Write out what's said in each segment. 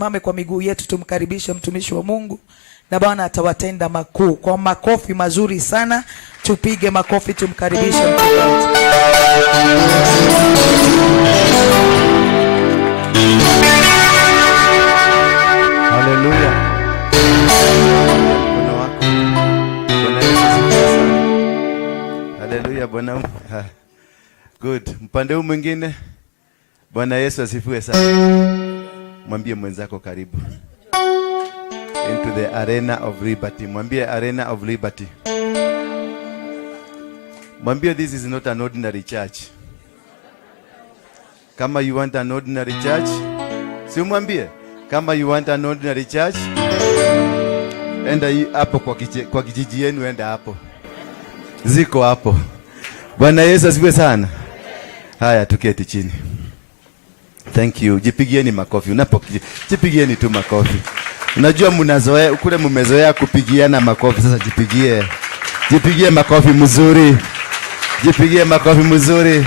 tusimame kwa miguu yetu, tumkaribishe mtumishi wa Mungu na Bwana atawatenda makuu. Kwa makofi mazuri sana, tupige makofi tumkaribishe mtumishi. Haleluya. Bwana wako. Bwana Yesu. Haleluya Bwana. Good. Mpande huu mwingine. Bwana Yesu asifiwe sana. Mwambie mwenzako karibu. Into the arena of liberty. Mwambie arena of liberty. Mwambie this is not an ordinary church. Kama you want an ordinary church, si mwambie. Kama you want an ordinary church, enda hapo kwa kijiji yenu, enda hapo. Ziko hapo. Bwana Yesu asifiwe sana. Haya, tuketi chini. Thank you. Jipigieni makofi. Jipigieni tu makofi. Unajua mnazoea kule, mmezoea kupigiana makofi, sasa jipigie. Jipigie makofi mzuri. Jipigie makofi mzuri.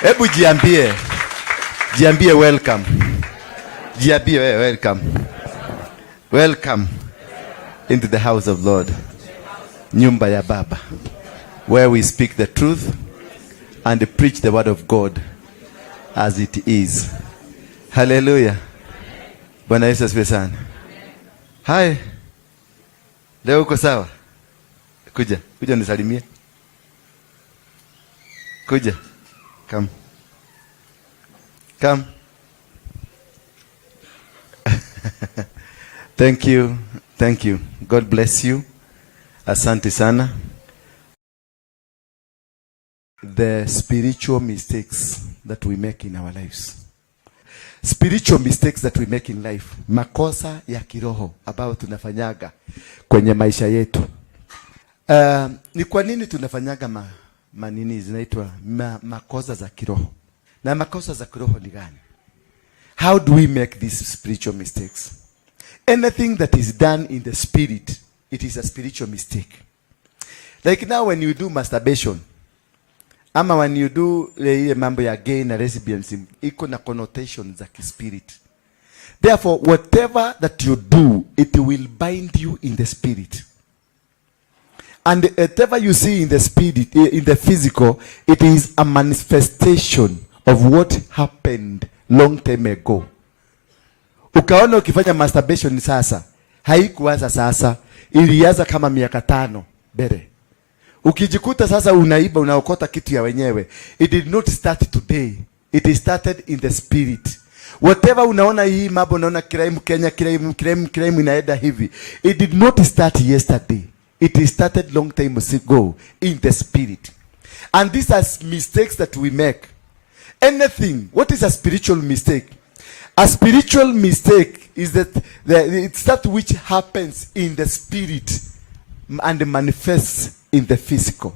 Hebu jiambie. Jiambie welcome. Jiambie welcome. Welcome into the house of Lord. Nyumba ya Baba. Where we speak the truth and preach the word of God as it is. Hallelujah. Bwana Yesu asifiwe sana. Hai. Leo uko sawa? Kuja nisalimie. Kuja. Come. Thank you. God bless you. Asante sana. The spiritual mistakes that we make in our lives. Spiritual mistakes that we make in life. Makosa ya kiroho ambayo tunafanyaga kwenye maisha yetu. Ni kwa nini tunafanyaga manini zinaitwa makosa za kiroho? Na makosa za kiroho ni gani? How do we make these spiritual mistakes? Anything that is done in the spirit, it is a spiritual mistake. Like now when you do masturbation, ama when you do ile mambo ya gay na lesbianism, iko na connotation za kispirit. Therefore, whatever that you do, it will bind you in the spirit. And whatever you see in the spirit, in the physical, it is a manifestation of what happened long time ago. Ukaona ukifanya masturbation sasa, haikuanza sasa, ilianza kama miaka 5 mbele. Ukijikuta sasa unaiba, unaokota kitu ya wenyewe, it did not start today. It started in the spirit. Whatever unaona hii mambo, unaona crime Kenya, crime inaenda hivi, it did not start yesterday. It started long time ago in the spirit. And these are mistakes that we make. Anything. What is a spiritual mistake? A spiritual mistake is that it's that which happens in the spirit and manifests in the physical.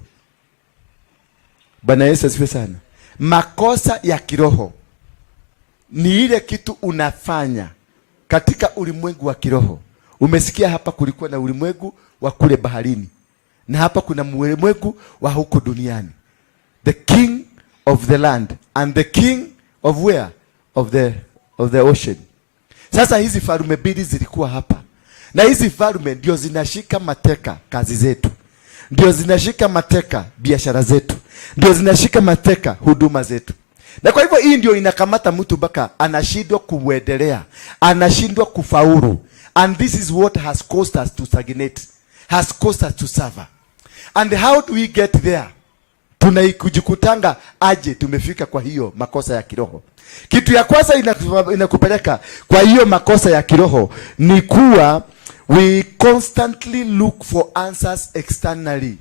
Bwana Yesu asifiwe sana. Makosa ya kiroho ni ile kitu unafanya katika ulimwengu wa kiroho. Umesikia hapa kulikuwa na ulimwengu wa kule baharini, na hapa kuna ulimwengu wa huko duniani. The king of the land and the king of where? Of the ocean. Sasa hizi falme mbili zilikuwa hapa, na hizi falme ndio zinashika mateka kazi zetu, ndio zinashika mateka biashara zetu, ndio zinashika mateka huduma zetu. Na kwa hivyo hii ndio inakamata mtu mpaka anashindwa kuendelea, anashindwa kufaulu. And this is what has caused us to stagnate, has caused us to suffer. And how do we get there? Tunaikujikutanga aje tumefika kwa hiyo makosa ya kiroho. Kitu ya kwanza inakupeleka kwa hiyo makosa ya kiroho ni kuwa we constantly look for answers externally.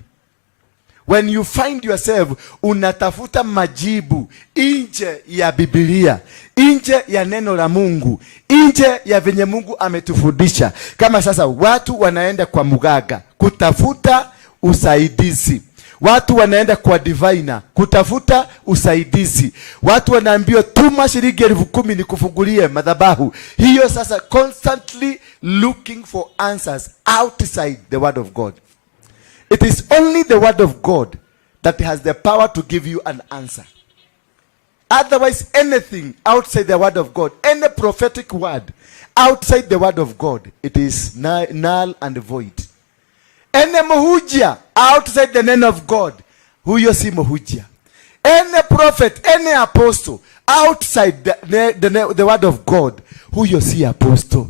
When you find yourself unatafuta majibu nje ya Biblia, nje ya neno la Mungu, nje ya venye Mungu ametufundisha. Kama sasa watu wanaenda kwa mganga kutafuta usaidizi. Watu wanaenda kwa diviner kutafuta usaidizi. Watu wanaambiwa tuma shilingi 10,000 nikufungulie madhabahu. Hiyo sasa constantly looking for answers outside the word of God. It is only the word of God that has the power to give you an answer. Otherwise, anything outside the word of God, any prophetic word outside the word of God, it is null and void. Any muhujia outside the name of God, huyo si muhujia. Any prophet, any apostle outside the word of God, huyo si apostle.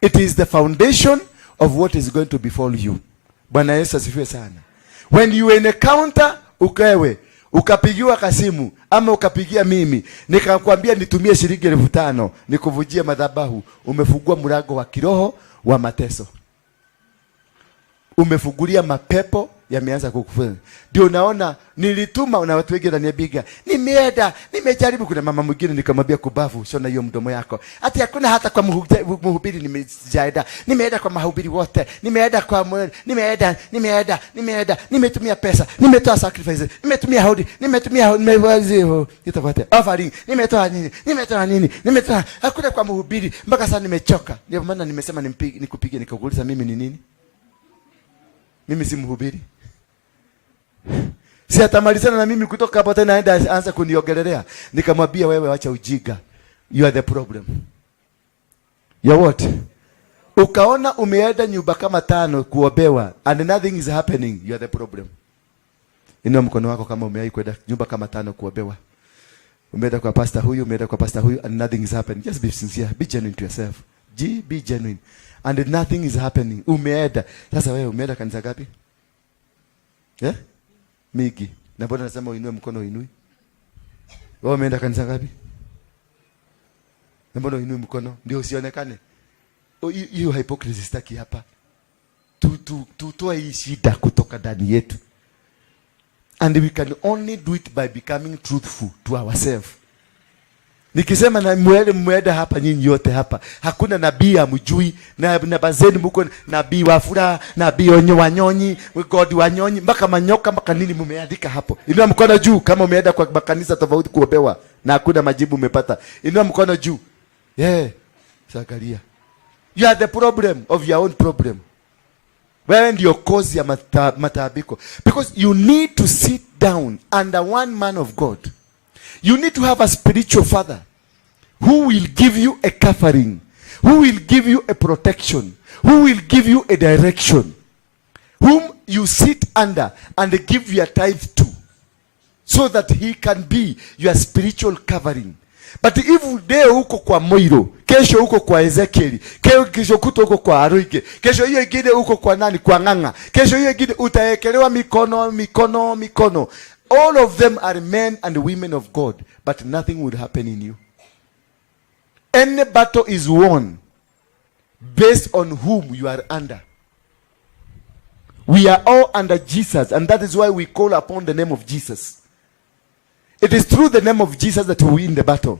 It is the foundation of what is going to befall you. Bwana Yesu asifiwe sana. When you encounter ukewe, ukapigiwa kasimu ama ukapigia mimi nikakwambia nitumie shilingi 5,000 nikuvujie madhabahu, umefungua mlango wa kiroho wa mateso. Umefungulia mapepo yameanza kukufunga. Ndio unaona nilituma na watu wengi wananiambia, nimejaribu. Kuna mama mwingine nikamwambia kubavu, shona hiyo mdomo yako. Ati hakuna hata kwa mhubiri nimejaida. Nimeenda kwa mahubiri wote. Nimetumia pesa, nimetoa sacrifices, nimetumia hodi, nimewazi itafuata. Offering, nimetoa nini? Hakuna kwa mhubiri mpaka sasa nimechoka. Ndio maana nimesema nikupige nikakuuliza mimi ni nini? Mimi si mhubiri. Si atamalizana na mimi kutoka hapo tena aenda anza kuniogelelea. Nikamwambia wewe acha ujiga. You are the problem. You what? Ukaona umeenda nyumba kama 5 kuobewa and nothing is happening, you are the problem. Inua mkono wako kama umewahi kwenda nyumba kama 5 kuobewa. Umeenda kwa pastor huyu and nothing is happening. Just be sincere, be genuine to yourself. Be genuine. And nothing is happening. Umeenda. Sasa wewe umeenda kanisa gapi? Yeah? Migi. Na mbona nasema uinue mkono uinui? Wewe umeenda kanisa gapi? Na mbona uinue mkono? Ndio usionekane. Hiyo hypocrisy sitaki hapa. Tutoa hii shida kutoka ndani yetu. And we can only do it by becoming truthful to ourselves. Nikisema na mweda hapa nyinyi yote hapa. Hakuna nabii amjui na bazeni mko nabii wa furaha, nabii wanyonyi, God wanyonyi, mpaka manyoka mpaka nini mumeandika hapo. Inua mkono juu kama umeenda kwa makanisa tofauti kuobewa na hakuna majibu umepata. Inua mkono juu. Sagalia. You are the problem of your own problem. Wewe ndio cause ya mataabiko. Because you need to sit down under one man of God. You need to have a spiritual father who will give you a covering, who will give you a protection, who will give you a direction, whom you sit under and give your tithe to, so that he can be your spiritual covering. But if leo uko kwa Moiro, kesho uko kwa Ezekiel, kesho kuto uko kwa Waruinge, kesho hiyo ingine uko kwa nani, kwa Ng'ang'a, kesho hiyo ingine utaekelewa mikono. All of them are men and women of God, but nothing would happen in you. Any battle is won based on whom you are under. We are all under Jesus, and that is why we call upon the name of Jesus. It is through the name of Jesus that we win the battle.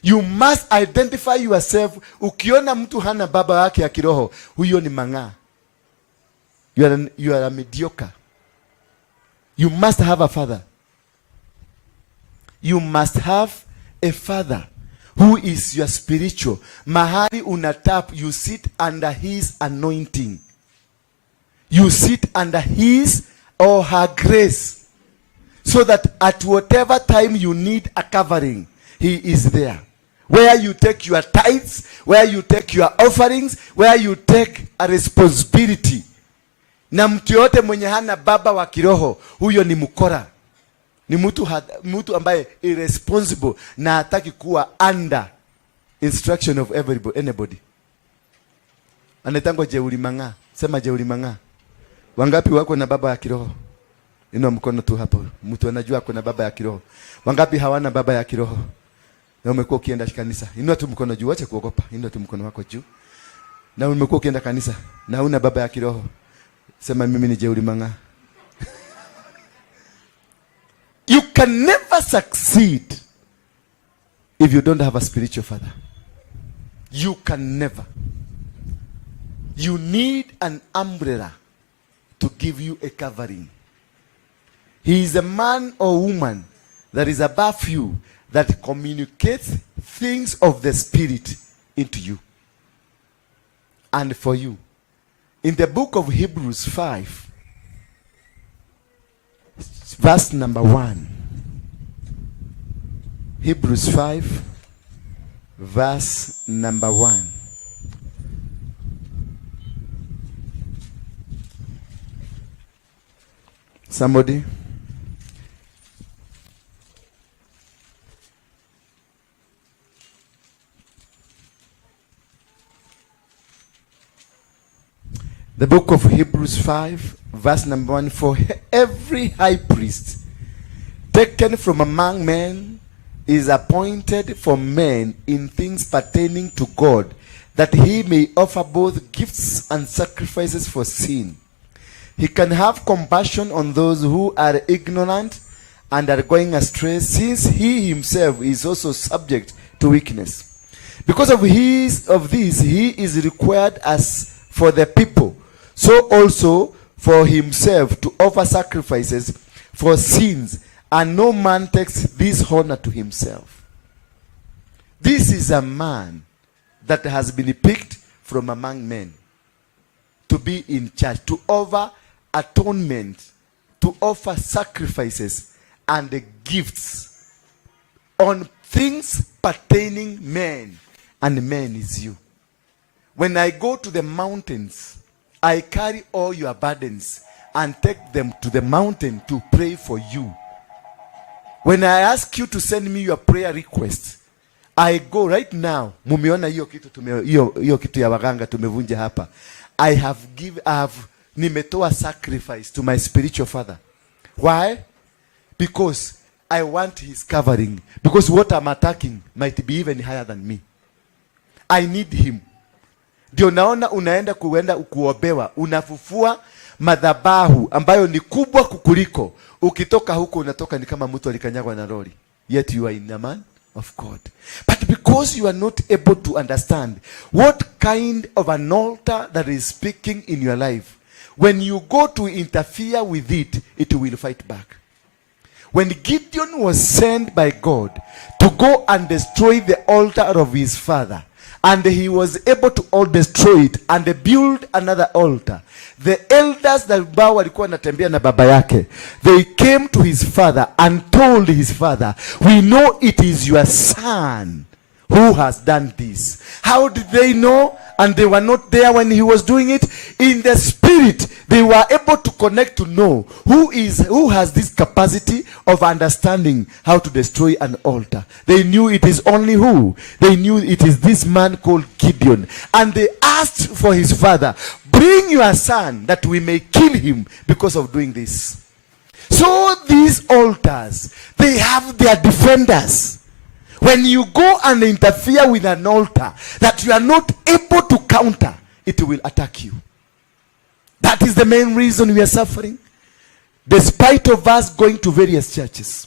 You must identify yourself. Ukiona mtu hana baba yake ya kiroho, huyo ni mang'aa. You are a mediocre. You must have a father. You must have a father who is your spiritual. Mahali unatap, you sit under his anointing. You sit under his or her grace. So that at whatever time you need a covering, he is there. Where you take your tithes, where you take your offerings, where you take a responsibility. Na mtu yote mwenye hana baba wa kiroho, huyo ni mkora. Ni mtu ambaye irresponsible na hataki kuwa under instruction of anybody. Anatangwa jeuri mang'aa. Sema jeuri mang'aa. Wangapi wako na baba ya kiroho? Inua mkono tu hapo. Mtu anajua kuna baba ya kiroho. Wangapi hawana baba ya kiroho? Na umekuwa ukienda kanisa. Inua tu mkono juu, acha kuogopa. Inua tu mkono wako juu. Na umekuwa ukienda kanisa na huna baba ya kiroho. Sema mimi ni jeuri mang'aa. You can never succeed if you don't have a spiritual father. You can never. You need an umbrella to give you a covering. He is a man or woman that is above you, that communicates things of the spirit into you and for you. In the book of Hebrews 5, verse number 1. Hebrews 5 verse number 1. Somebody? The book of Hebrews 5 verse number 1. For every high priest taken from among men is appointed for men in things pertaining to God, that he may offer both gifts and sacrifices for sin. He can have compassion on those who are ignorant and are going astray, since he himself is also subject to weakness. Because of this, he is required as for the people, so also for himself to offer sacrifices for sins, and no man takes this honor to himself. This is a man that has been picked from among men to be in charge, to offer atonement, to offer sacrifices and gifts on things pertaining men, and men is you. When I go to the mountains, I carry all your burdens and take them to the mountain to pray for you. When I ask you to send me your prayer request, I go right now. Mumeona hiyo kitu ya waganga tumevunja hapa. I have nimetoa sacrifice to my spiritual father. Why? Because I want his covering. Because what I'm attacking might be even higher than me. I need him. Ndio naona unaenda kuobewa, unafufua madhabahu ambayo ni kubwa kukuliko. Ukitoka huko unatoka ni kama mtu alikanyagwa na lori. Yet you are in a man of God. But because you are not able to understand what kind of an altar that is speaking in your life, when you go to interfere with it, it will fight back. When Gideon was sent by God to go and destroy the altar of his father, and he was able to all destroy it and build another altar, the elders that walikuwa wanatembea na baba yake, they came to his father and told his father, we know it is your son who has done this. How did they know? And they were not there when he was doing it. In the spirit, they were able to connect to know who has this capacity of understanding how to destroy an altar. They knew it is only who? They knew it is this man called Gideon. And they asked for his father, bring your son that we may kill him because of doing this. So these altars, they have their defenders. When you go and interfere with an altar that you are not able to counter, it will attack you. That is the main reason we are suffering. Despite of us going to various churches,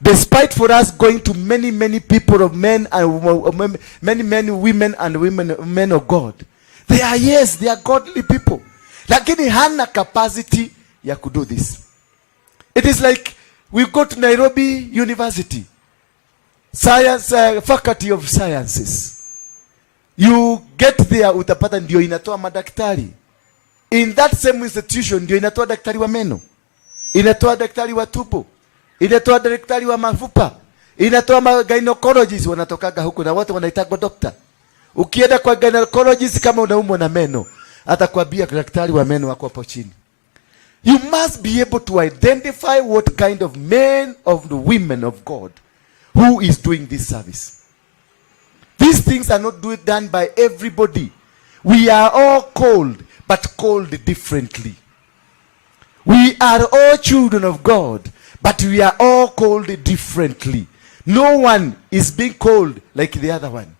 despite for us going to many people of men and many women and men of God, they are godly people. Lakini hana capacity ya kudo this. It is like we go to Nairobi University. Science, faculty of sciences. You get there, utapata ndio inatoa madaktari. In that same institution ndio inatoa daktari wa meno, inatoa daktari wa tumbo, inatoa daktari wa mafupa, inatoa gynecologists wanatokaga huko na wote wanaitwa doctor. Ukienda kwa gynecologist kama unaumwa na meno, atakwambia daktari wa meno wako hapo chini. You must be able to identify what kind of men of the women of God who is doing this service. These things are not done by everybody. We are all called, but called differently. We are all children of God, but we are all called differently. No one is being called like the other one.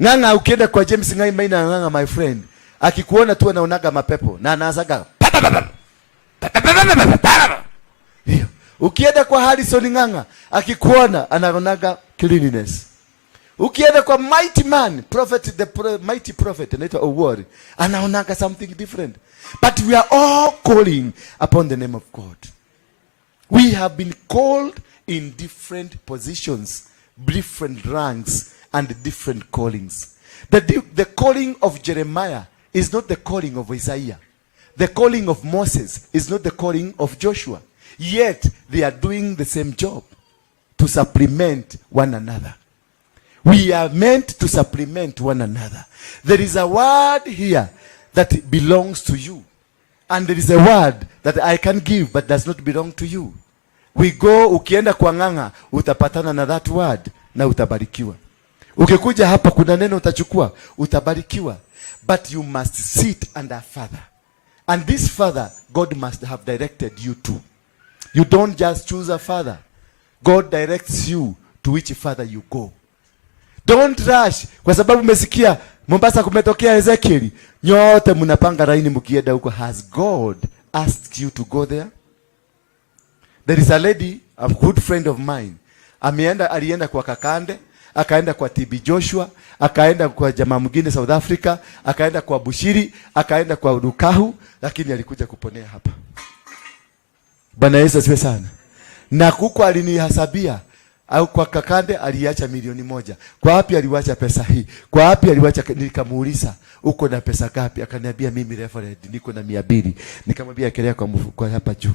Nganga ukienda kwa James Ngai Maina nganga, my friend, akikuona tu anaonaga mapepo na anaanzaga. Ukienda kwa Harrison Nganga, akikuona anaonaga cleanliness. Ukienda kwa mighty man, prophet, mighty prophet, anaitwa Owori, anaonaga something different. But we are all calling upon the name of God. We have been called in different positions, different ranks, and different callings. The calling of Jeremiah is not the calling of Isaiah. The calling of Moses is not the calling of Joshua. Yet, they are doing the same job. to supplement one another. We are meant to supplement one another. There is a word here that belongs to you. And there is a word that I can give but does not belong to you. We go, ukienda kwa ng'ang'a, utapatana na that word na utabarikiwa. Ukikuja hapa kuna neno utachukua, utabarikiwa. But you must sit under a father. And this father, God must have directed you to. You don't just choose a father. God directs you to which father you go. Don't rush. Kwa sababu umesikia Mombasa kumetokea Ezekiel, nyote mnapanga laini mkienda huko. Has God asked you to go there? There is a lady, a good friend of mine. Alienda kwa Kakande, akaenda kwa TB Joshua, akaenda kwa jamaa mwingine South Africa, akaenda kwa Bushiri, akaenda kwa Rukahu, lakini alikuja kuponea hapa. Bwana Yesu asifiwe sana. Na kuko alinihesabia, au kwa Kakande aliacha $1,000,000. Kwa wapi aliwacha pesa hii? Kwa wapi aliwacha? Nikamuuliza, uko na pesa gapi? Akaniambia, mimi referred niko na 200. Nikamwambia ekelea kwa hapa juu.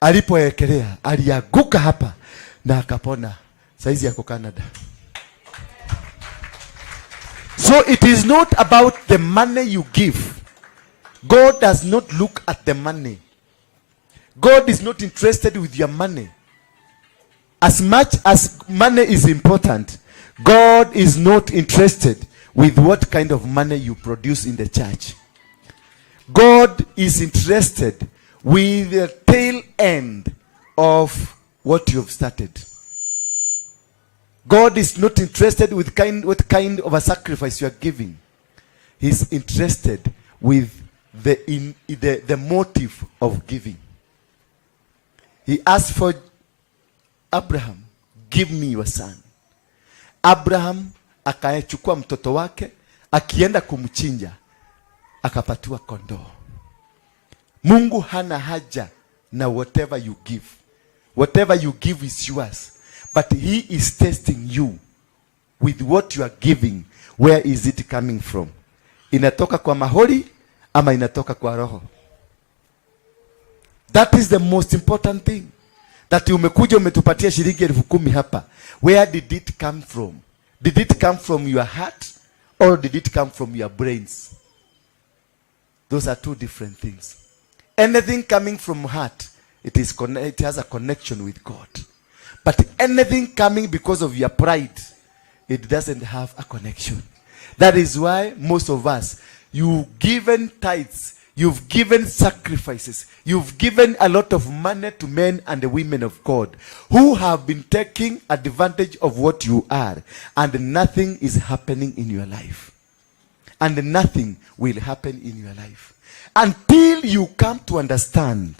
Alipoekelea alianguka hapa na akapona. Saizi yako Canada. So it is not about the money you give. God does not look at the money. God is not interested with your money. As much as money is important, God is not interested with what kind of money you produce in the church. God is interested with the tail end of what you have started. God is not interested with what kind of a sacrifice you are giving. He's interested with the motive of giving. He asked for Abraham, give me your son. Abraham akachukua mtoto wake, akienda kumchinja, akapatiwa kondoo. Mungu hana haja na whatever you give. Whatever you give is yours. But he is testing you with what you are giving. Where is it coming from? Inatoka kwa maholi ama inatoka kwa roho? That is the most important thing. That umekuja umetupatia shilingi 10,000 hapa. Where did it come from? Did it come from your heart or did it come from your brains? Those are two different things. Anything coming from heart, it has a connection with God. But anything coming because of your pride, it doesn't have a connection. That is why most of us, you've given tithes, you've given sacrifices, you've given a lot of money to men and the women of God who have been taking advantage of what you are, and nothing is happening in your life. And nothing will happen in your life until you come to understand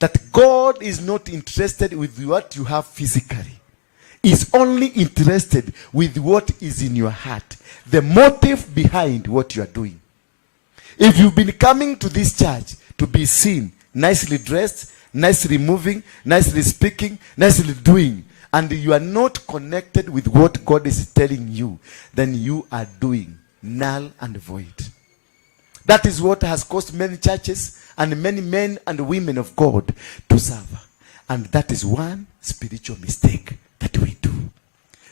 that God is not interested with what you have physically. He's only interested with what is in your heart, the motive behind what you are doing. If you've been coming to this church to be seen, nicely dressed, nicely moving, nicely speaking, nicely doing, and you are not connected with what God is telling you, then you are doing null and void. That is what has caused many churches and many men and women of God to suffer. And that is one spiritual mistake that we do.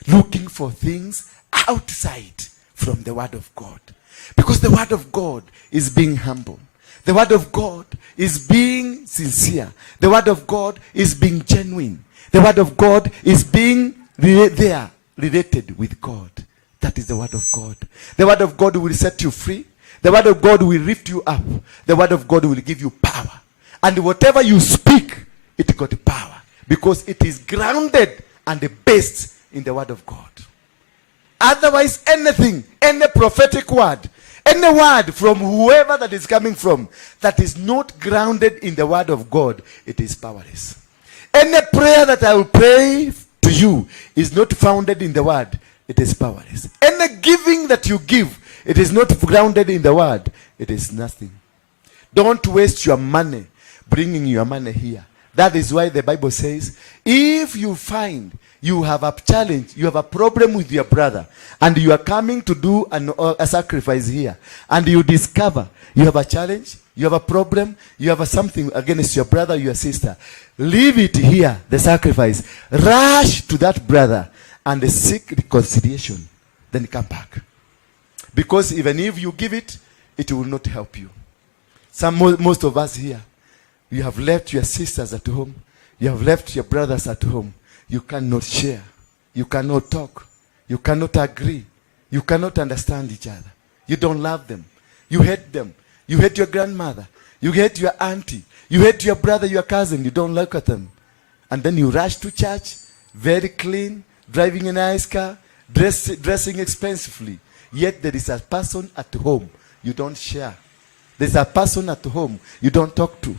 Looking for things outside from the word of God. Because the word of God is being humble. The word of God is being sincere. The word of God is being genuine. The word of God is being related with God. That is the word of God. The word of God will set you free. The word of God will lift you up. The word of God will give you power. And whatever you speak, it got power. Because it is grounded and based in the word of God. Otherwise, anything, any prophetic word, any word from whoever that is coming from, that is not grounded in the word of God, it is powerless. Any prayer that I will pray to you is not founded in the word, it is powerless. Any giving that you give, it is not grounded in the word, it is nothing. Don't waste your money bringing your money here. That is why the Bible says, if you find you have a challenge, you have a problem with your brother, and you are coming to do a sacrifice here, and you discover you have a challenge, you have a problem, you have something against your brother, your sister, leave it here, the sacrifice. Rush to that brother and seek reconciliation. Then come back. Because even if you give it, it will not help you. Most of us here, you have left your sisters at home. You have left your brothers at home. You cannot share. You cannot talk. You cannot agree. You cannot understand each other. You don't love them. You hate them. You hate your grandmother. You hate your auntie. You hate your brother, your cousin. You don't look at them. And then you rush to church, very clean, driving a nice car, dressing expensively. Yet there is a person at home you don't share. There's a person at home you don't talk to.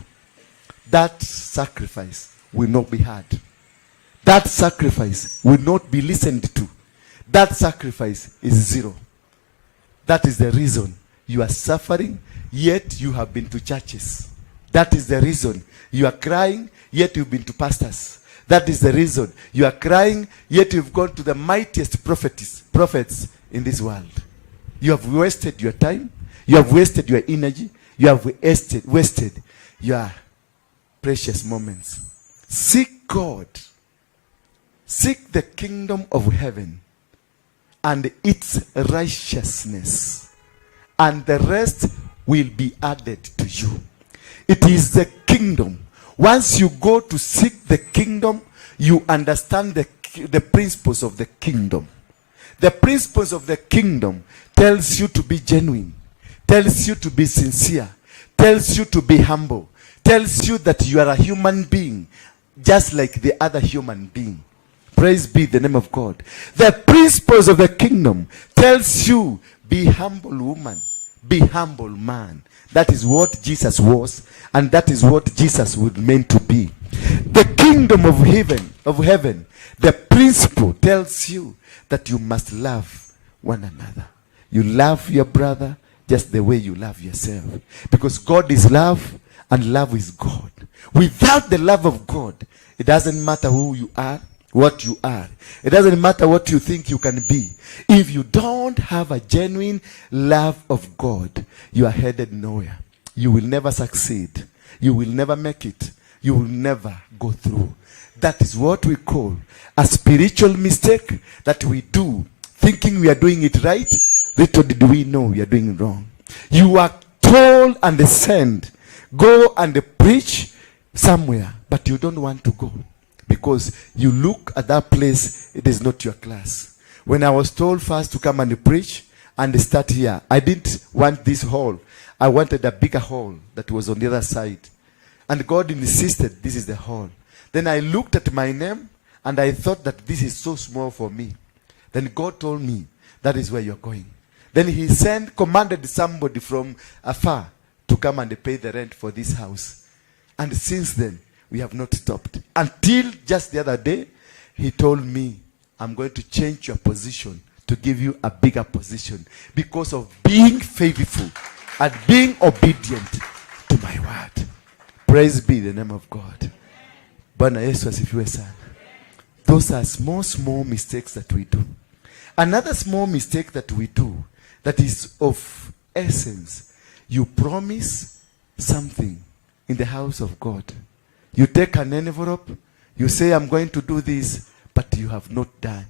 That sacrifice will not be heard. That sacrifice will not be listened to. That sacrifice is zero. That is the reason you are suffering, yet you have been to churches. That is the reason you are crying, yet you've been to pastors. That is the reason you are crying, yet you've gone to the mightiest prophets in this world. You have wasted your time. You have wasted your energy. You have wasted your precious moments. Seek God. Seek the kingdom of heaven and its righteousness, and the rest will be added to you. It is the kingdom. Once you go to seek the kingdom, you understand the principles of the kingdom. The principles of the kingdom tells you to be genuine, tells you to be sincere, tells you to be humble, tells you that you are a human being, just like the other human being. Praise be the name of God. The principles of the kingdom tells you, be humble woman, be humble man. That is what Jesus was, and that is what Jesus would mean to be. The kingdom of heaven, the principle tells you that you must love one another. You love your brother just the way you love yourself. Because God is love, and love is God. Without the love of God, it doesn't matter who you are, what you are. It doesn't matter what you think you can be. If you don't have a genuine love of God, you are headed nowhere. You will never succeed. You will never make it. You will never go through. That is what we call a spiritual mistake that we do, thinking we are doing it right. Little did we know we are doing wrong. You are told and sent, go and preach somewhere, but you don't want to go. Because you look at that place, it is not your class. When I was told first to come and preach and start here, I didn't want this hall. I wanted a bigger hall that was on the other side. And God insisted, this is the hall. Then I looked at my name and I thought that this is so small for me. Then God told me, that is where you're going. Then he commanded somebody from afar to come and pay the rent for this house. And since then, we have not stopped. Until just the other day, he told me, I'm going to change your position to give you a bigger position because of being faithful and being obedient to my word. Praise be the name of God. Bwana Yesu asifiwe sana. Those are small mistakes that we do. Another small mistake that we do that is of essence. You promise something in the house of God. You take an envelope, you say, I'm going to do this, but you have not done.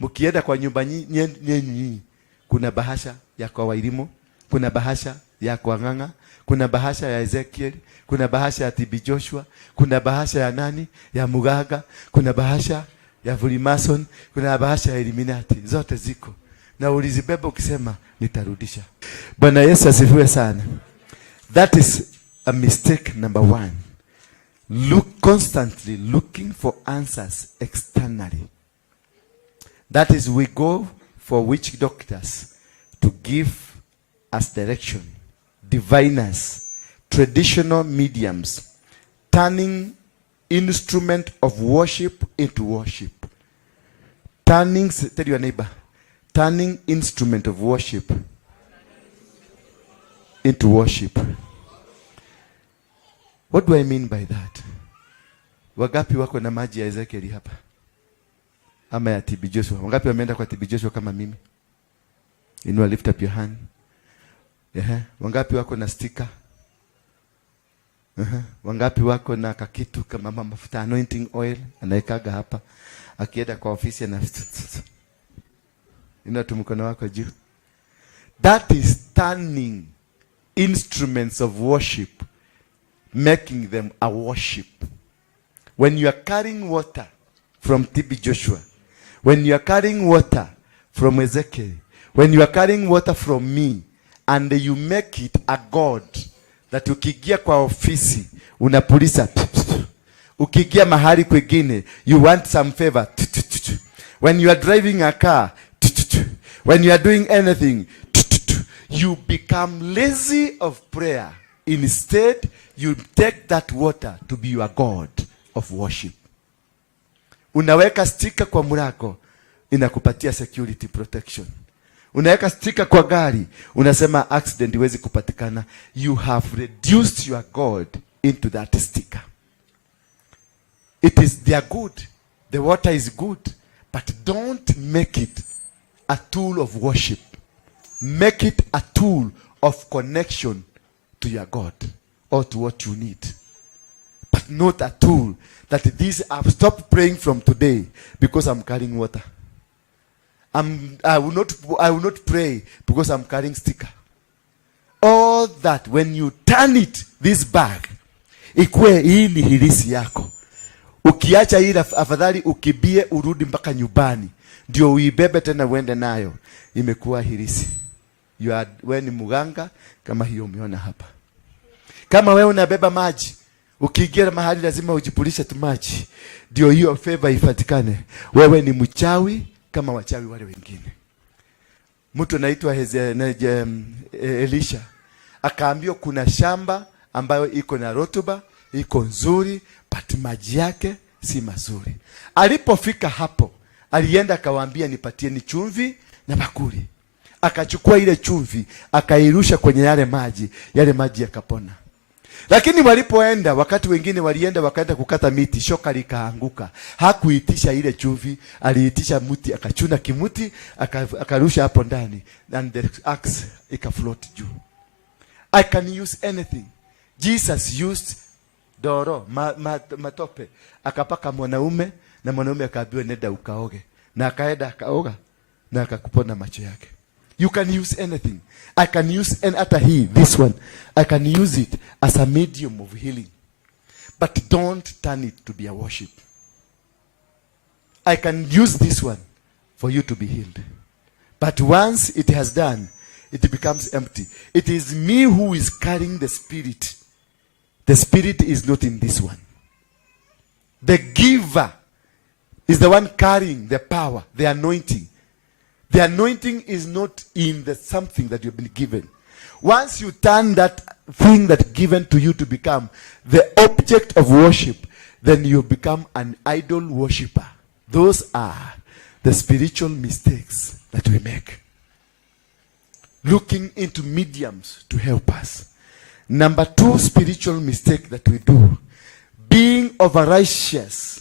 Mukienda kwa nyumba nyinyi, kuna bahasha ya kwa Wairimo, kuna bahasha ya kwa Ng'ang'a, kuna bahasha ya Ezekiel, kuna bahasha ya TB Joshua, kuna bahasha ya nani? Ya Mugaga, kuna bahasha ya Freemason, kuna bahasha ya Illuminati. Zote ziko. Na ulizibeba ukisema, nitarudisha. Bwana Yesu asifiwe sana. That is a mistake number one. Constantly looking for answers externally. That is, we go for witch doctors to give us direction, diviners, traditional mediums, turning instrument of worship into worship. Tell your neighbor, turning instrument of worship into worship. What do I mean by that? Wagapi wako na maji ya Ezekiel hapa? ama ya TB Joshua? Wangapi wameenda kwa TB Joshua kama mimi? Inua, lift up your hand. Wangapi wako na sticker? Wangapi wako na kakitu kama mafuta anointing oil anaikaga hapa akienda kwa ofisi na inua tu mkono wako juu. That is turning instruments of worship, making them a worship. When you are carrying water from TB Joshua, when you are carrying water from Ezekiel, when you are carrying water from me, and you make it a God, that ukigia kwa ofisi unapulisa, ukigia mahali kwingine you want some favor, when you are driving a car, when you are doing anything, you become lazy of prayer. Instead, you take that water to be your God of worship. Unaweka sticker kwa mlango, inakupatia security protection. Unaweka sticker kwa gari, unasema accident iwezi kupatikana. You have reduced your God into that sticker. They are good. The water is good, but don't make it a tool of worship. Make it a tool of connection to your God or to what you need. But not a tool that I've stopped praying from today because I'm carrying water. I will not pray because I'm carrying sticker. All that, when you turn it, this bag, ikue hii ni hilisi yako. Ukiacha hii afadhali ukibie urudi mpaka nyumbani, ndio uibebe tena uende nayo, imekuwa hilisi. Wewe ni muganga kama hiyo umeona hapa. Kama wewe unabeba maji, ukiingia mahali lazima ujipulishe tu maji, ndio hiyo favor ifatikane. Wewe ni mchawi kama wachawi wale wengine. Mtu anaitwa Elisha akaambiwa kuna shamba ambayo iko na rotuba, iko nzuri, but maji yake si mazuri. Alipofika hapo, alienda akawaambia nipatieni chumvi na bakuli. Akachukua ile chumvi, akairusha kwenye yale maji yakapona. Lakini walipoenda, wakati wengine walienda wakaenda kukata miti, shoka likaanguka. Hakuitisha ile chumvi, aliitisha mti, akachuna kimuti, akarusha hapo ndani, and the axe ikafloat juu. I can use anything. Jesus used doro, matope, akapaka mwanaume, na mwanaume akaambiwa nenda ukaoge, na akaenda akaoga, na akakupona macho yake. You can use anything. I can use this one. I can use it as a medium of healing. But don't turn it to be a worship. I can use this one for you to be healed. But once it has done, it becomes empty. It is me who is carrying the Spirit. The Spirit is not in this one. The giver is the one carrying the power, the anointing. The anointing is not in the something that you've been given. Once you turn that thing that given to you to become the object of worship, then you become an idol worshiper. Those are the spiritual mistakes that we make. Looking into mediums to help us. Number 2 spiritual mistake that we do. Being over-righteous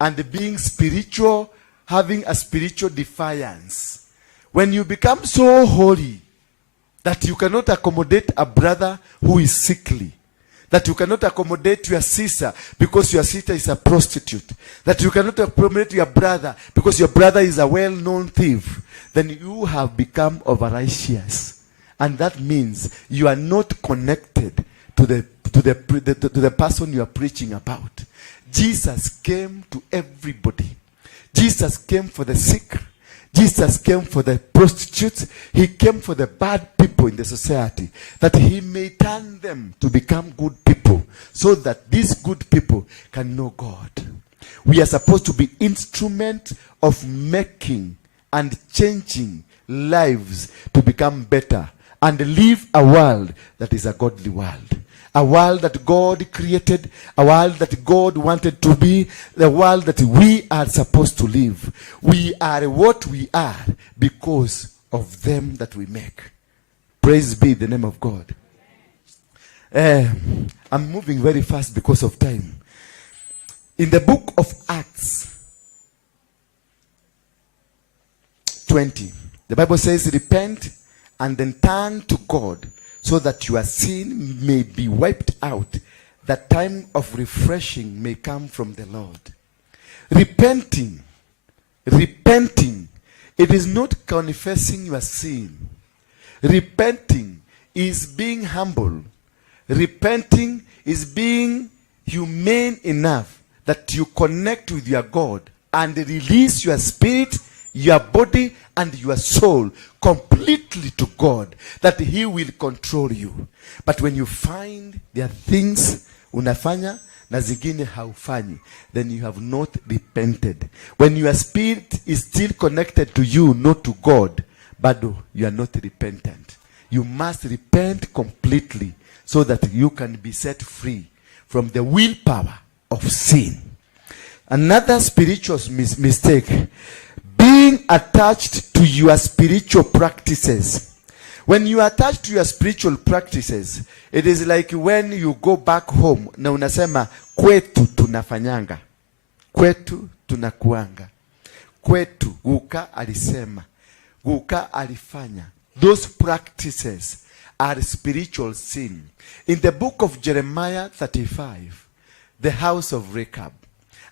and being spiritual, having a spiritual defiance. When you become so holy that you cannot accommodate a brother who is sickly, that you cannot accommodate your sister because your sister is a prostitute, that you cannot accommodate your brother because your brother is a well-known thief, then you have become over-righteous. And that means you are not connected to the person you are preaching about. Jesus came to everybody. Jesus came for the sick. Jesus came for the prostitutes. He came for the bad people in the society, that he may turn them to become good people, so that these good people can know God. We are supposed to be instrument of making and changing lives to become better and live a world that is a godly world. A world that God created, a world that God wanted to be, the world that we are supposed to live. We are what we are because of them that we make. Praise be the name of God. I'm moving very fast because of time. In the book of Acts, 20. The Bible says, repent and then turn to God so that your sin may be wiped out, that time of refreshing may come from the Lord. Repenting, it is not confessing your sin. Repenting is being humble. Repenting is being humane enough that you connect with your God and release your spirit, your body, and your soul completely to God, that He will control you. But when you find there are things unafanya na zingine haufanyi, then you have not repented. When your spirit is still connected to you, not to God, bado you are not repentant. You must repent completely so that you can be set free from the willpower of sin. Another spiritual mistake, being attached to your spiritual practices. When you are attached to your spiritual practices, it is like when you go back home na unasema kwetu tunafanyanga, kwetu tunakuanga, kwetu guka alisema, guka alifanya. Those practices are spiritual sin. In the book of Jeremiah 35, the house of Rechab,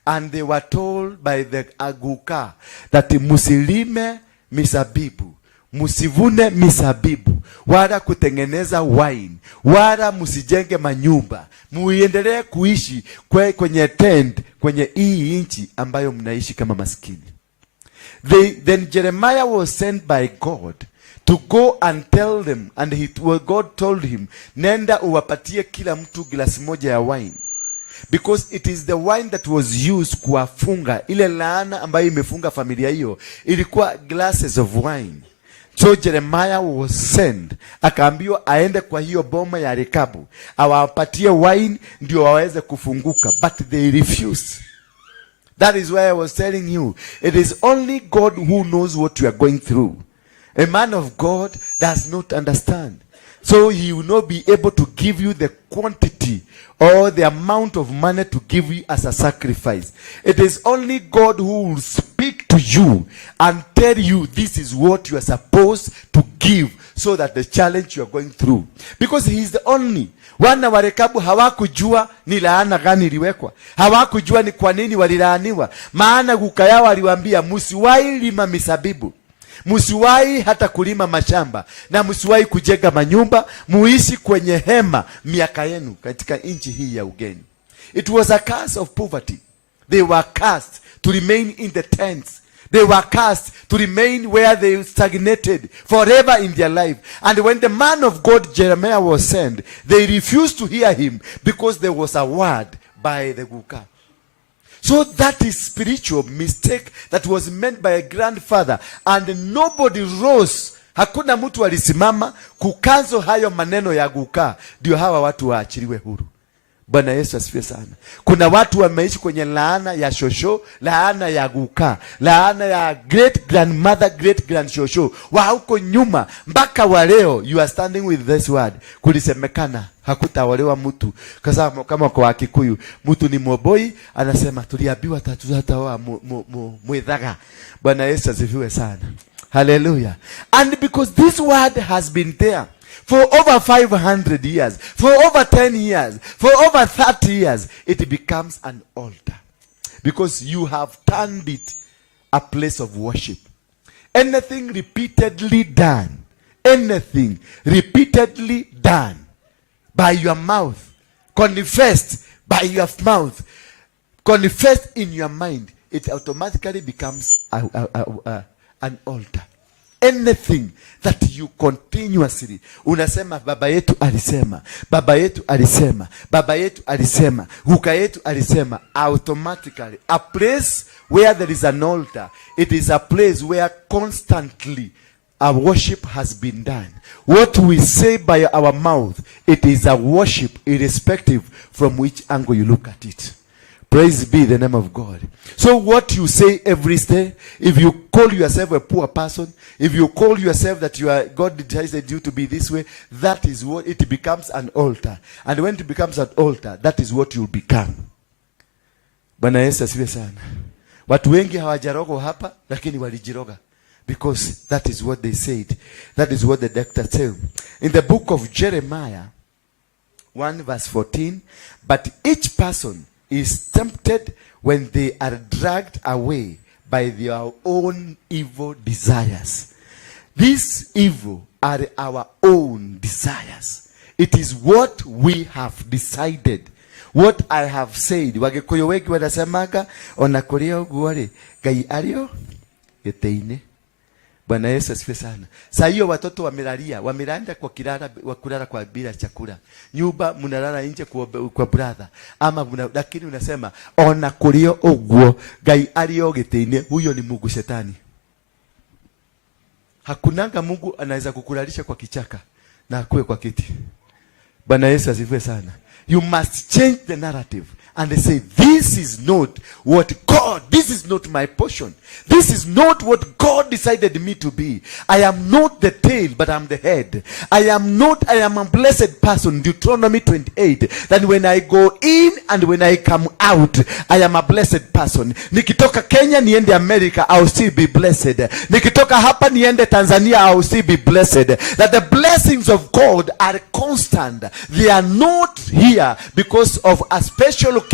and they were told by the Aguka that musilime misabibu, musivune misabibu, wala kutengeneza wine, wala musijenge manyumba, muendelee kuishi kwenye tent, kwenye hii nchi ambayo mnaishi kama maskini. Then Jeremiah was sent by God to go and tell them, and God told him, nenda uwapatie kila mtu glasi moja ya wine. Because it is the wine that was used kuwafunga. Ile laana ambayo imefunga familia hiyo ilikuwa glasses of wine. So Jeremiah was sent, akaambiwa aende kwa hiyo boma ya Rekabu, awapatie wine ndio waweze kufunguka. But they refused. That is why I was telling you, it is only God who knows what you are going through. A man of God does not understand. So he will not be able to give you the quantity or the amount of money to give you as a sacrifice. It is only God who will speak to you and tell you this is what you are supposed to give so that the challenge you are going through. Because he is the only. Wana wa Rekabu hawakujua ni laana gani iliwekwa. Hawakujua ni kwa nini walilaaniwa. Maana guka yao aliwaambia musiwahi lima misabibu, musiwahi hata kulima mashamba, na musiwahi kujenga manyumba, muishi kwenye hema miaka yenu katika nchi hii ya ugeni. It was a curse of poverty. They were cast to remain in the tents. They were cast to remain where they stagnated forever in their life. And when the man of God Jeremiah was sent, they refused to hear him because there was a word by the Guka. So that is spiritual mistake that was meant by a grandfather, and nobody rose. Hakuna mtu alisimama kukanzo hayo maneno ya Guka ndio hawa watu waachiliwe huru. Bwana Yesu asifiwe sana. Kuna watu wameishi kwenye laana ya shosho, laana ya Guka, laana ya great grandmother, great grand shosho wa huko nyuma, mpaka wa leo you are standing with this word. Kulisemekana hakutaolewa mtu kama kwa Kikuyu, mtu ni moboi anasema tuliambiwa tataoa mwithaga. Bwana Yesu asifiwe sana. Hallelujah. And because this word has been there for over 500 years, for over 10 years, for over 30 years, it becomes an altar. Because you have turned it a place of worship. Anything repeatedly done, anything repeatedly done by your mouth, confessed by your mouth, confessed in your mind, it automatically becomes an altar. Anything that you continuously unasema baba yetu alisema, baba yetu alisema, baba yetu alisema, guka yetu alisema, automatically a place where there is an altar, it is a place where constantly our worship has been done. What we say by our mouth, it is a worship irrespective from which angle you look at it. Praise be the name of God. So what you say every day, if you call yourself a poor person, if you call yourself that you are, God decided you to be this way, that is what it becomes, an altar. And when it becomes an altar, that is what you'll become. Bwana Yesu asifiwe sana. Watu wengi hawajarogo hapa, lakini walijiroga. because that is what they said. That is what the doctor said. In the book of Jeremiah 1 verse 14, but each person is tempted when they are dragged away by their own evil desires. These evil are our own desires. It is what we have decided. What I have said. Wagikuyu wengi wanasemaga ona kuria uguo gai ario giteine. Bwana Yesu asifiwe sana. Saa hiyo watoto wamelala kulala kwa bila chakula. Nyumba mnalala nje kwa brother. Ama lakini unasema ona kuria uguo gai ario giteine. Huyo ni Mungu shetani. Hakunanga Mungu anaweza kukulalisha kwa kichaka na akue kwa kiti. Bwana Yesu asifiwe sana. You must change the narrative and they say, this is not what God, this is not my portion. This is not what God decided me to be. I am not the tail, but I'm the head. I am a blessed person. Deuteronomy 28. That when I go in and when I come out, I am a blessed person. Nikitoka Kenya niende America, I will still be blessed. Nikitoka hapa niende Tanzania, I will still be blessed. That the blessings of God are constant. They are not here because of a special occasion.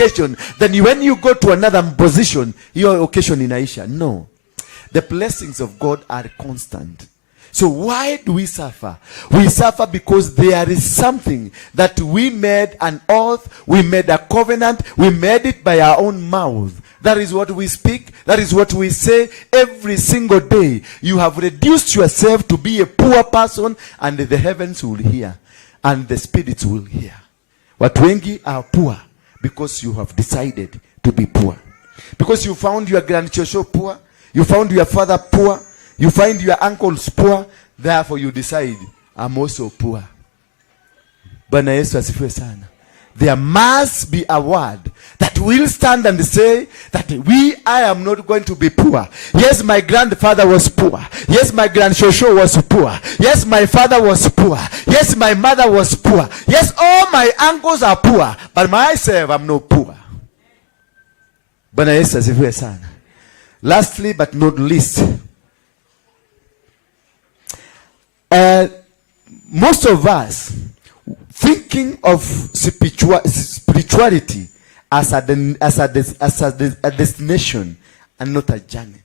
Then when you go to another position, your occasion inaisha. No. The blessings of God are constant. So why do we suffer? We suffer because there is something that we made an oath, we made a covenant, we made it by our own mouth. That is what we speak. That is what we say every single day. You have reduced yourself to be a poor person, and the heavens will hear and the spirits will hear. Watu wengi are poor because you have decided to be poor. Because you found your grandchildren poor, you found your father poor, you find your uncles poor, therefore you decide, I'm also poor. Bwana Yesu asifiwe sana. There must be a word that will stand and say that I am not going to be poor. Yes, my grandfather was poor. Yes, my grandshosho was poor. Yes, my father was poor. Yes, my mother was poor. Yes, all my uncles are poor. But myself, I'm not poor. Bwana Yesu asifiwe sana. Lastly, but not least, most of us thinking of spirituality as a destination and not a journey.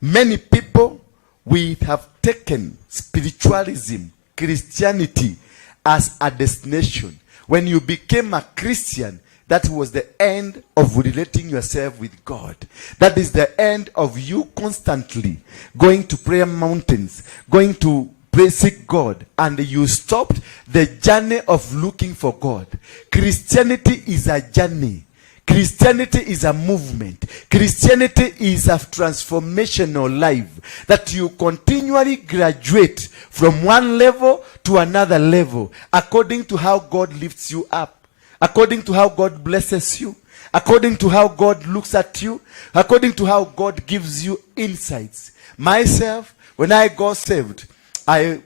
Many people, we have taken spiritualism, Christianity, as a destination. When you became a Christian, that was the end of relating yourself with God. That is the end of you constantly going to prayer mountains, going to seek God, and you stopped the journey of looking for God. Christianity is a journey. Christianity is a movement. Christianity is a transformational life that you continually graduate from one level to another level according to how God lifts you up, according to how God blesses you, according to how God looks at you, according to how God gives you insights. Myself, when I got saved, I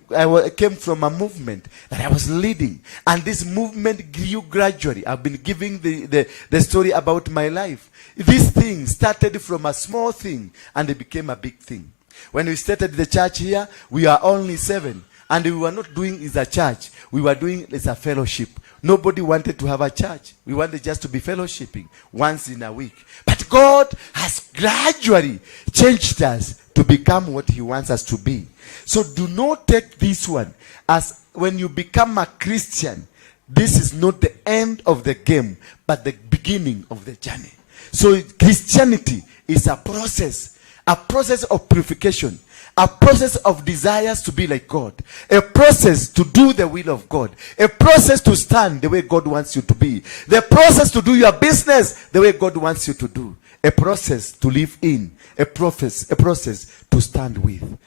came from a movement that I was leading, and this movement grew gradually. I've been giving the story about my life. This thing started from a small thing and it became a big thing. When we started the church here, we are only 7, and we were not doing as a church. We were doing as a fellowship. Nobody wanted to have a church. We wanted just to be fellowshipping once in a week. But God has gradually changed us to become what He wants us to be. So do not take this one as when you become a Christian, this is not the end of the game, but the beginning of the journey. So Christianity is a process of purification, a process of desires to be like God, a process to do the will of God, a process to stand the way God wants you to be, the process to do your business the way God wants you to do, a process to live in, a process to stand with.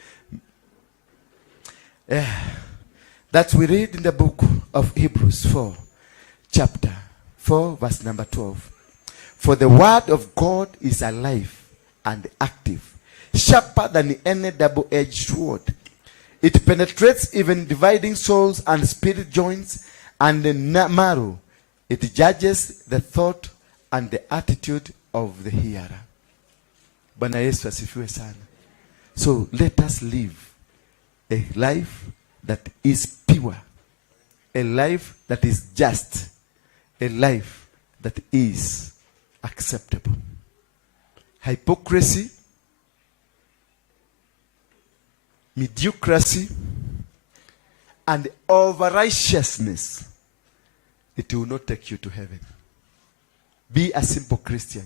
That we read in the book of Hebrews 4, chapter 4, verse number 12. For the word of God is alive and active, sharper than any double-edged sword. It penetrates even dividing souls and spirit joints and the marrow. It judges the thought and the attitude of the hearer. Bwana Yesu asifiwe sana. So let us live a life that is pure, a life that is just, a life that is acceptable. Hypocrisy, mediocrity, and over-righteousness, it will not take you to heaven. Be a simple Christian,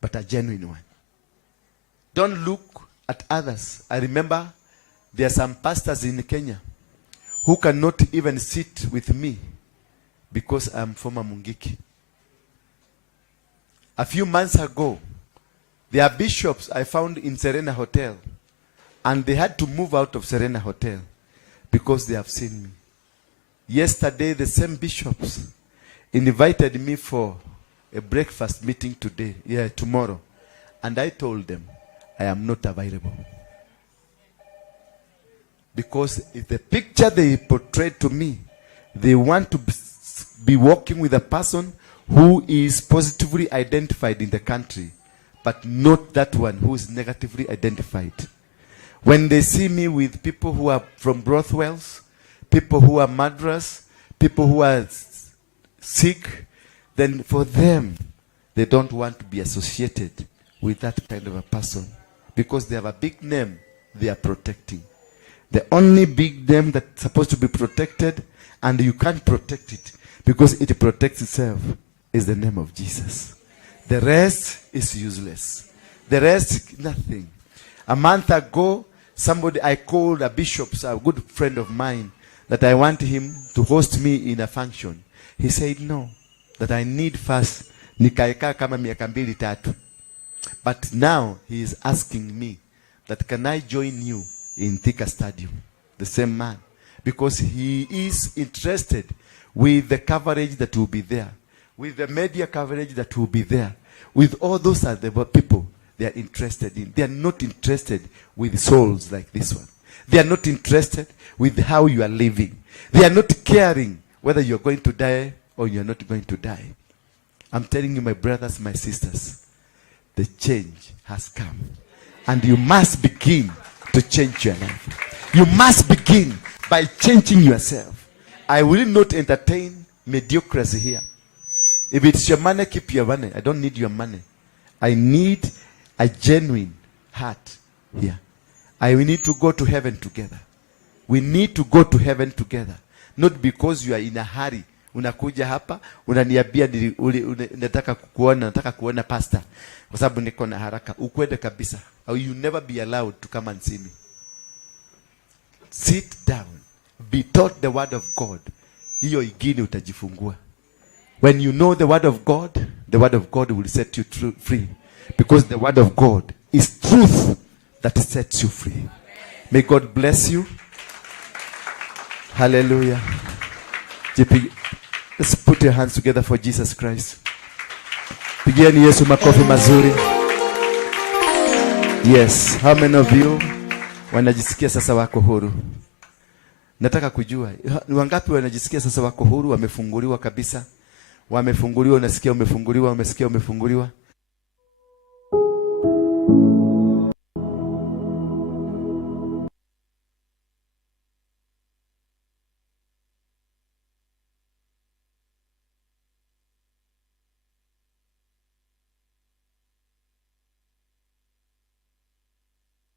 but a genuine one. Don't look at others. I remember there are some pastors in Kenya who cannot even sit with me because I'm former Mungiki. A few months ago, there are bishops I found in Serena Hotel, and they had to move out of Serena Hotel because they have seen me. Yesterday, the same bishops invited me for a breakfast meeting tomorrow. And I told them, I am not available. Because if the picture they portrayed to me, they want to be working with a person who is positively identified in the country, but not that one who is negatively identified. When they see me with people who are from brothels, people who are murderers, people who are sick, then for them, they don't want to be associated with that kind of a person because they have a big name they are protecting. The only big name that's supposed to be protected, and you can't protect it because it protects itself, is the name of Jesus. The rest is useless. The rest, nothing. A month ago, I called a bishop, a good friend of mine, that I want him to host me in a function. He said no, that I need first nikaeka kama miaka mbili tatu. But now he is asking me that can I join you in Thika Stadium, the same man, because he is interested with the coverage that will be there, with the media coverage that will be there, with all those other people they are interested in. They are not interested with souls like this one. They are not interested with how you are living. They are not caring whether you are going to die or you are not going to die. I'm telling you, my brothers, my sisters, the change has come. And you must begin to change your life. You must begin by changing yourself. I will not entertain mediocrity here. If it's your money, keep your money. I don't need your money. I need a genuine heart here. We need to go to heaven together. We need to go to heaven together. Not because you are in a hurry. Unakuja hapa, unaniambia nataka kuona pastor. Kwa sababu niko na haraka. Ukwende kabisa. Or you never be allowed to come and see me. Sit down. Be taught the word of God. Hiyo ingine utajifungua. When you know the word of God will set you free. Because the word of God is truth that sets you free. May God bless you. Hallelujah. Let's put your hands together for Jesus Christ. Pigieni Yesu makofi mazuri. Yes. How many of you wanajisikia sasa wako huru? Nataka kujua ni wangapi wanajisikia sasa wako huru, wamefunguliwa kabisa. Wamefunguliwa, unasikia umefunguliwa, umesikia umefunguliwa.